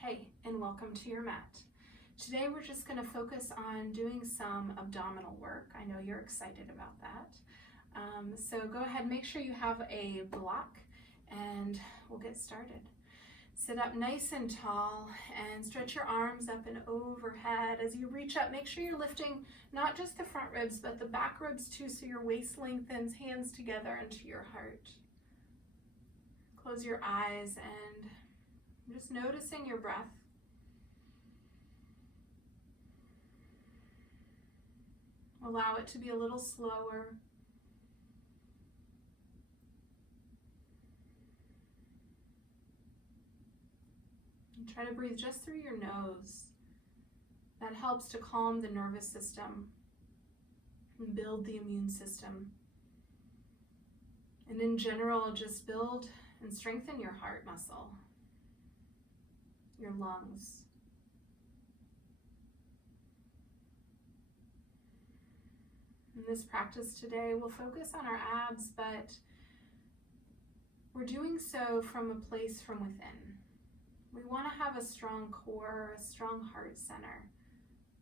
Hey, and welcome to your mat. Today we're just going to focus on doing some abdominal work. I know you're excited about that. So go ahead, make sure you have a block and we'll get started. Sit up nice and tall and stretch your arms up and overhead. As you reach up, make sure you're lifting not just the front ribs, but the back ribs too, so your waist lengthens, hands together into your heart. Close your eyes and just noticing your breath. Allow it to be a little slower. And try to breathe just through your nose. That helps to calm the nervous system and build the immune system. And in general, just build and strengthen your heart muscle, your lungs. In this practice today, we'll focus on our abs, but we're doing so from a place from within. We want to have a strong core, a strong heart center,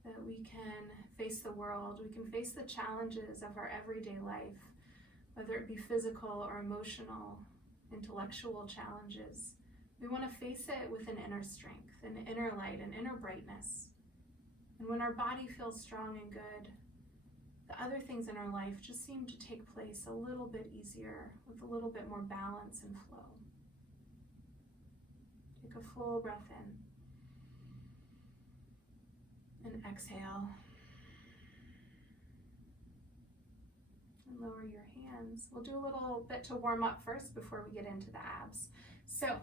that we can face the world, we can face the challenges of our everyday life, whether it be physical or emotional, intellectual challenges. We want to face it with an inner strength, an inner light, an inner brightness. And when our body feels strong and good, the other things in our life just seem to take place a little bit easier, with a little bit more balance and flow. Take a full breath in and exhale. And lower your hands. We'll do a little bit to warm up first before we get into the abs. So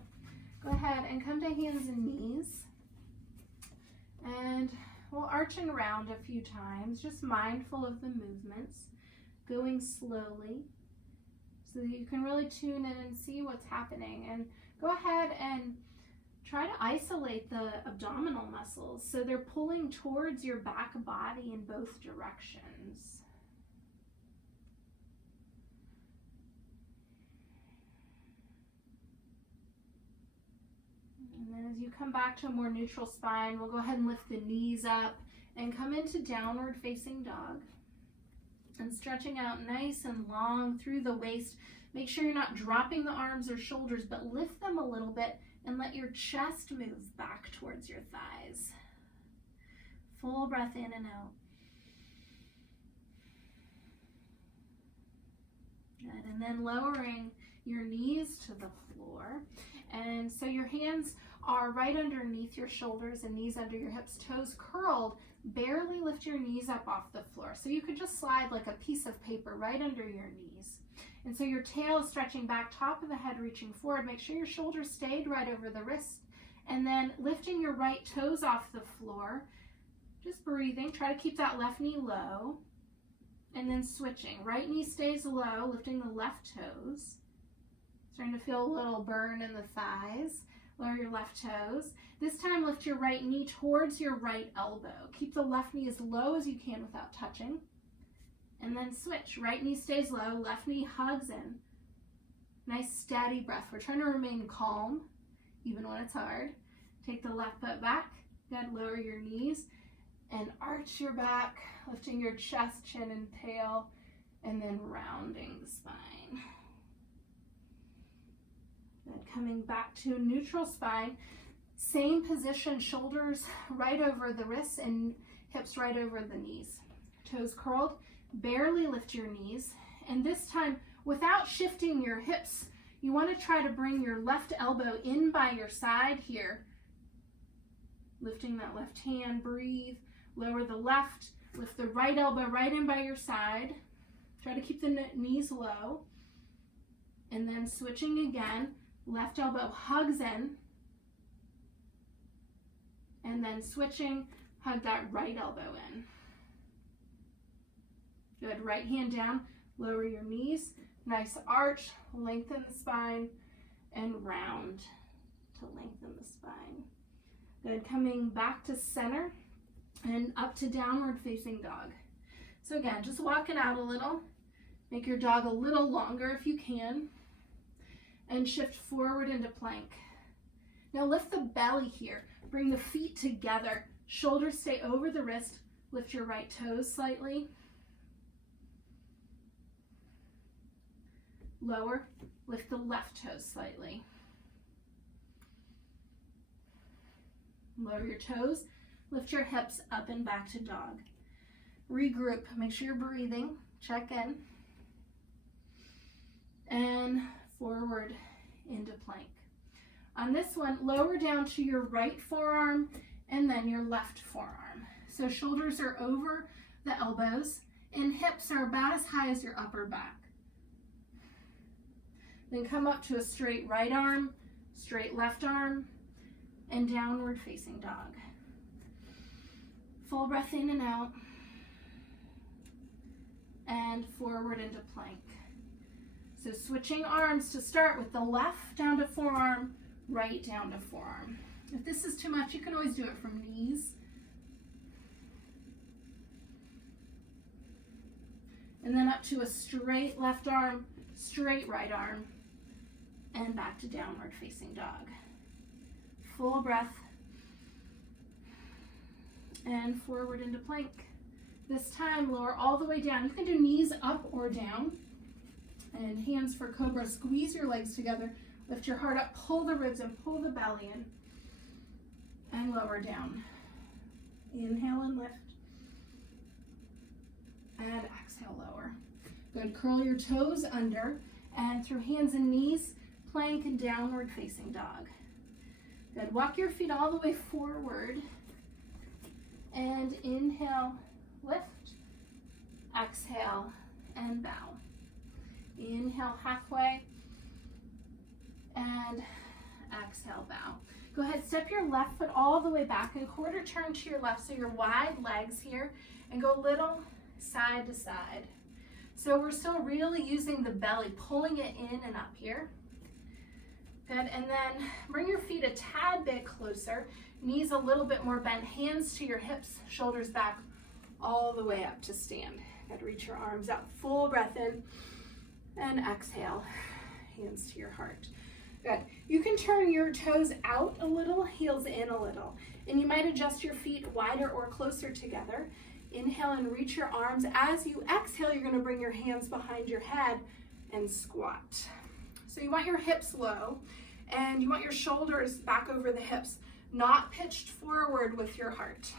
go ahead and come to hands and knees. And we'll arch and round a few times, just mindful of the movements, going slowly so that you can really tune in and see what's happening. And go ahead and try to isolate the abdominal muscles so they're pulling towards your back body in both directions. And then as you come back to a more neutral spine, we'll go ahead and lift the knees up and come into downward facing dog. And stretching out nice and long through the waist. Make sure you're not dropping the arms or shoulders, but lift them a little bit and let your chest move back towards your thighs. Full breath in and out. Good. And then lowering your knees to the floor. And so your hands are right underneath your shoulders and knees under your hips, toes curled. Barely lift your knees up off the floor. So you could just slide like a piece of paper right under your knees. And so your tail is stretching back, top of the head reaching forward. Make sure your shoulders stayed right over the wrist. And then lifting your right toes off the floor. Just breathing. Try to keep that left knee low. And then switching. Right knee stays low, lifting the left toes. Starting to feel a little burn in the thighs. Lower your left toes. This time lift your right knee towards your right elbow. Keep the left knee as low as you can without touching. And then switch. Right knee stays low, left knee hugs in. Nice steady breath. We're trying to remain calm, even when it's hard. Take the left foot back. Good. Lower your knees and arch your back, lifting your chest, chin, and tail, and then rounding the spine. Then coming back to neutral spine, same position, shoulders right over the wrists and hips right over the knees. Toes curled, barely lift your knees. And this time, without shifting your hips, you want to try to bring your left elbow in by your side here. Lifting that left hand, breathe, lower the left, lift the right elbow right in by your side. Try to keep the knees low. And then switching again. Left elbow hugs in, and then switching, hug that right elbow in. Good. Right hand down, lower your knees, nice arch, lengthen the spine, and round to lengthen the spine. Good. Coming back to center and up to downward facing dog. So again, just walking out a little, make your dog a little longer if you can. And shift forward into plank. Now lift the belly here. Bring the feet together. Shoulders stay over the wrist. Lift your right toes slightly. Lower. Lift the left toes slightly. Lower your toes. Lift your hips up and back to dog. Regroup. Make sure you're breathing. Check in. And forward into plank. On this one, lower down to your right forearm and then your left forearm. So shoulders are over the elbows and hips are about as high as your upper back. Then come up to a straight right arm, straight left arm, and downward facing dog. Full breath in and out. And forward into plank. So switching arms to start with the left down to forearm, right down to forearm. If this is too much, you can always do it from knees. And then up to a straight left arm, straight right arm, and back to downward facing dog. Full breath. And forward into plank. This time, lower all the way down. You can do knees up or down. And hands for cobra. Squeeze your legs together. Lift your heart up. Pull the ribs and pull the belly in. And lower down. Inhale and lift. And exhale, lower. Good. Curl your toes under. And through hands and knees, plank and downward facing dog. Good. Walk your feet all the way forward. And inhale, lift. Exhale, and bow. Inhale halfway. And exhale, bow. Go ahead, step your left foot all the way back and quarter turn to your left so your wide legs here, and go little side to side. So we're still really using the belly, pulling it in and up here. Good, and then bring your feet a tad bit closer, knees a little bit more bent, hands to your hips, shoulders back, all the way up to stand. Good, reach your arms out, full breath in, and exhale, hands to your heart. Good, you can turn your toes out a little, heels in a little, and you might adjust your feet wider or closer together. Inhale and reach your arms. As you exhale, you're gonna bring your hands behind your head and squat. So you want your hips low and you want your shoulders back over the hips, not pitched forward with your heart.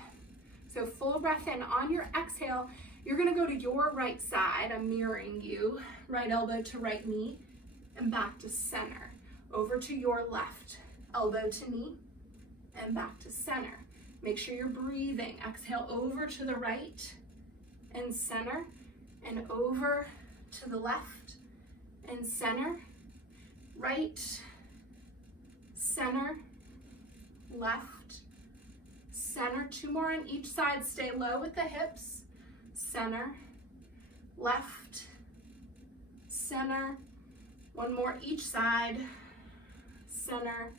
So full breath in. On your exhale, you're gonna go to your right side. I'm mirroring you. Right elbow to right knee and back to center. Over to your left, elbow to knee and back to center. Make sure you're breathing. Exhale over to the right and center and over to the left and center. Right, center, left, center. Two more on each side. Stay low with the hips. Center, left, center. One more each side. Center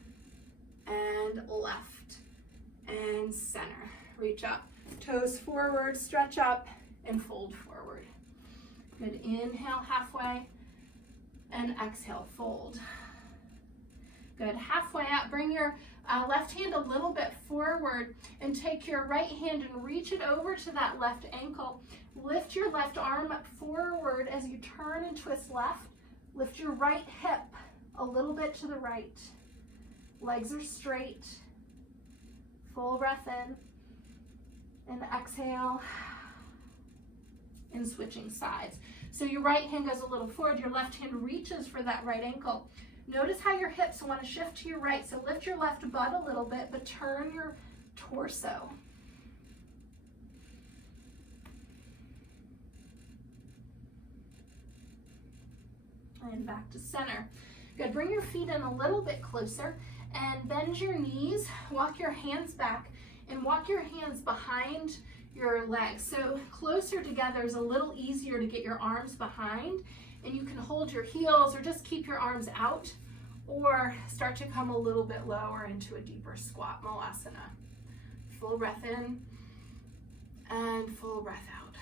and left and center. Reach up. Toes forward, stretch up and fold forward. Good. Inhale halfway. And exhale, fold. Good, halfway up, bring your left hand a little bit forward and take your right hand and reach it over to that left ankle. Lift your left arm up forward as you turn and twist left. Lift your right hip a little bit to the right. Legs are straight. Full breath in and exhale. And switching sides. So your right hand goes a little forward, your left hand reaches for that right ankle. Notice how your hips want to shift to your right, so lift your left butt a little bit, but turn your torso. And back to center. Good, bring your feet in a little bit closer and bend your knees, walk your hands back, and walk your hands behind your legs. So closer together is a little easier to get your arms behind, and you can hold your heels or just keep your arms out or start to come a little bit lower into a deeper squat, Malasana. Full breath in and full breath out.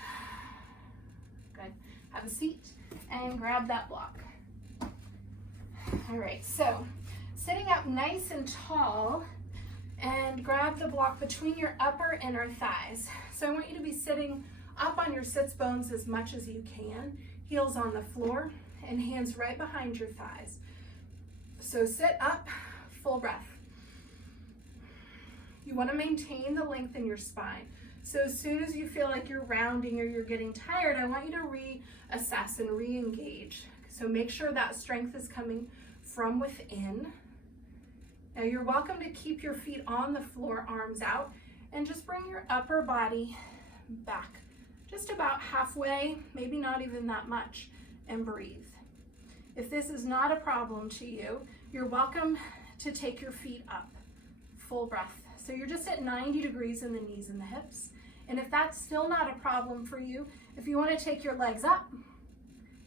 Good. Have a seat and grab that block. All right, so Sitting up nice and tall, and grab the block between your upper and inner thighs. So I want you to be sitting up on your sits bones as much as you can, heels on the floor and hands right behind your thighs. So sit up, full breath. You want to maintain the length in your spine. So as soon as you feel like you're rounding or you're getting tired, I want you to reassess and re-engage. So make sure that strength is coming from within. Now you're welcome to keep your feet on the floor, arms out, and just bring your upper body back just about halfway, maybe not even that much, and breathe. If this is not a problem to you, you're welcome to take your feet up, full breath. So you're just at 90 degrees in the knees and the hips. And if that's still not a problem for you, if you want to take your legs up,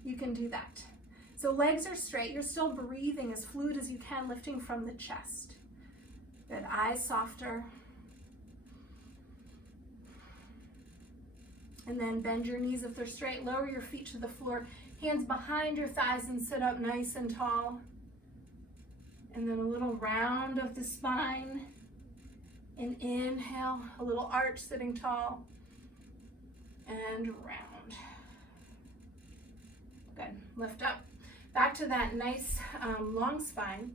you can do that. So legs are straight, you're still breathing as fluid as you can, lifting from the chest. Good, eyes softer. And then bend your knees if they're straight, lower your feet to the floor, hands behind your thighs and sit up nice and tall. And then a little round of the spine. And inhale, a little arch sitting tall. And round. Good, lift up. Back to that nice long spine.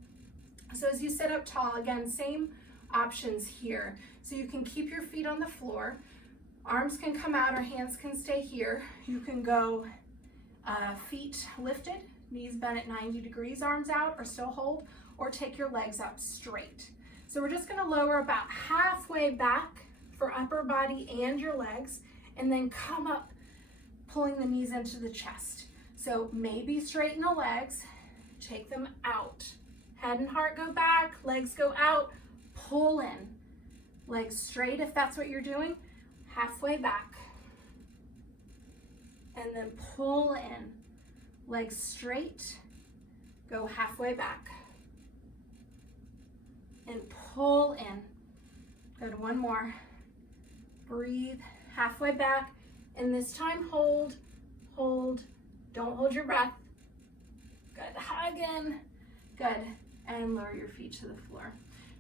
So as you sit up tall, again, same options here. So you can keep your feet on the floor. Arms can come out or hands can stay here. You can go feet lifted, knees bent at 90 degrees, arms out, or still hold, or take your legs up straight. So we're just gonna lower about halfway back for upper body and your legs, and then come up, pulling the knees into the chest. So maybe straighten the legs, take them out. Head and heart go back, legs go out, pull in. Legs straight if that's what you're doing, halfway back. And then pull in. Legs straight, go halfway back. And pull in. Good, one more. Breathe, halfway back. And this time hold, hold. Don't hold your breath. Good, hug in. Good, and lower your feet to the floor.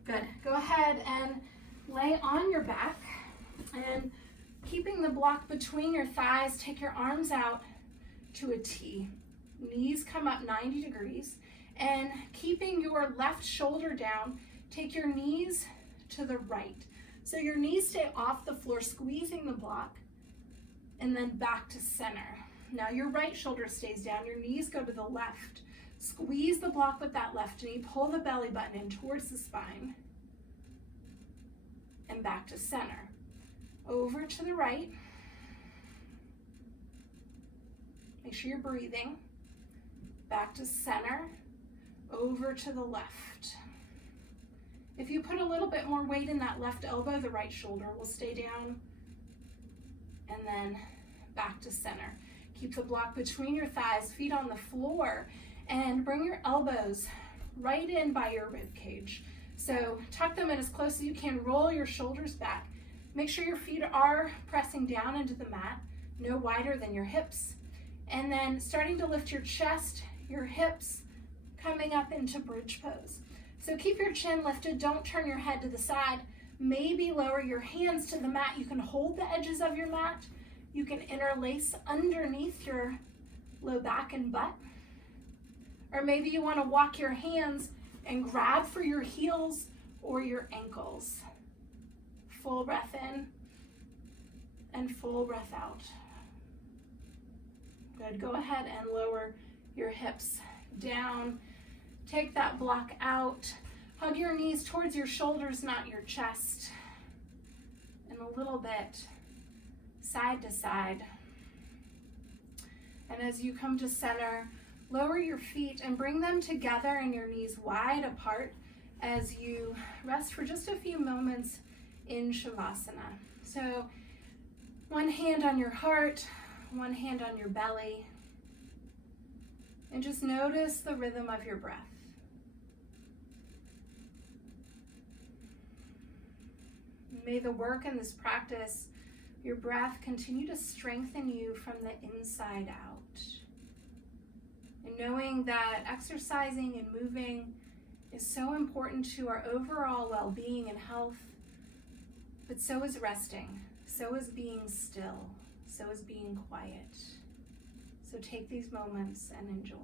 Good, go ahead and lay on your back. And keeping the block between your thighs, take your arms out to a T. Knees come up 90 degrees. And keeping your left shoulder down, take your knees to the right. So your knees stay off the floor, squeezing the block, and then back to center. Now your right shoulder stays down, your knees go to the left. Squeeze the block with that left knee, pull the belly button in towards the spine, and back to center. Over to the right. Make sure you're breathing. Back to center, over to the left. If you put a little bit more weight in that left elbow, the right shoulder will stay down, and then back to center. Keep the block between your thighs, feet on the floor, and bring your elbows right in by your rib cage. So tuck them in as close as you can, roll your shoulders back. Make sure your feet are pressing down into the mat, no wider than your hips. And then starting to lift your chest, your hips, coming up into bridge pose. So keep your chin lifted, don't turn your head to the side. Maybe lower your hands to the mat. You can hold the edges of your mat. You can interlace underneath your low back and butt. Or maybe you want to walk your hands and grab for your heels or your ankles. Full breath in and full breath out. Good, go ahead and lower your hips down. Take that block out. Hug your knees towards your shoulders, not your chest. And a little bit side to side. And as you come to center, lower your feet and bring them together and your knees wide apart as you rest for just a few moments in Shavasana. So one hand on your heart, one hand on your belly, and just notice the rhythm of your breath. May the work in this practice, your breath, continue to strengthen you from the inside out. And knowing that exercising and moving is so important to our overall well-being and health, but so is resting, so is being still, so is being quiet. So take these moments and enjoy.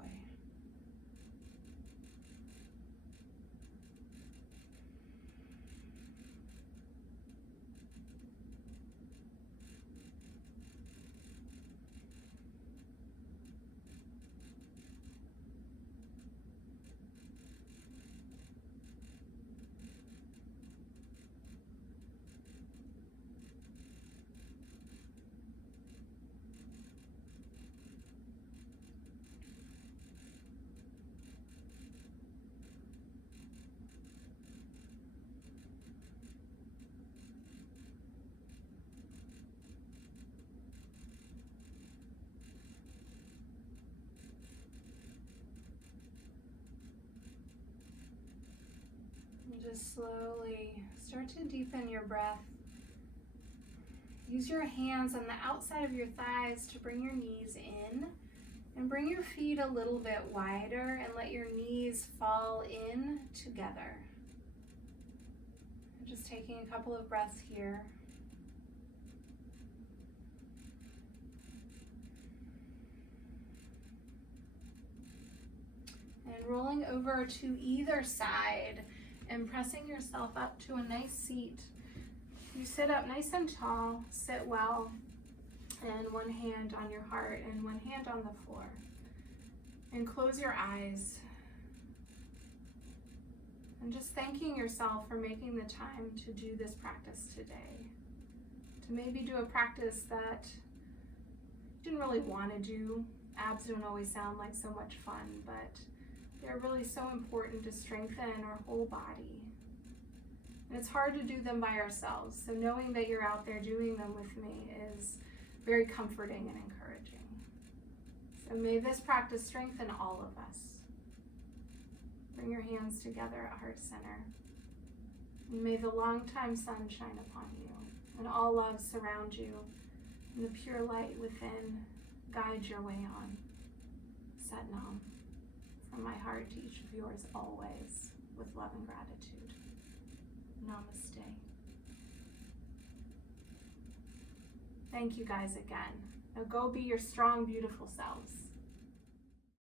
Just slowly start to deepen your breath. Use your hands on the outside of your thighs to bring your knees in, and bring your feet a little bit wider and let your knees fall in together. Just taking a couple of breaths here. And rolling over to either side and pressing yourself up to a nice seat. You sit up nice and tall, sit well, and one hand on your heart and one hand on the floor. And close your eyes. And just thanking yourself for making the time to do this practice today. To maybe do a practice that you didn't really want to do. Abs don't always sound like so much fun, but they're really so important to strengthen our whole body. And it's hard to do them by ourselves, so knowing that you're out there doing them with me is very comforting and encouraging. So may this practice strengthen all of us. Bring your hands together at heart center. And may the long-time sun shine upon you, and all love surround you, and the pure light within guide your way on. Sat Nam. From my heart to each of yours always, with love and gratitude. Namaste. Thank you guys again. Now go be your strong, beautiful selves.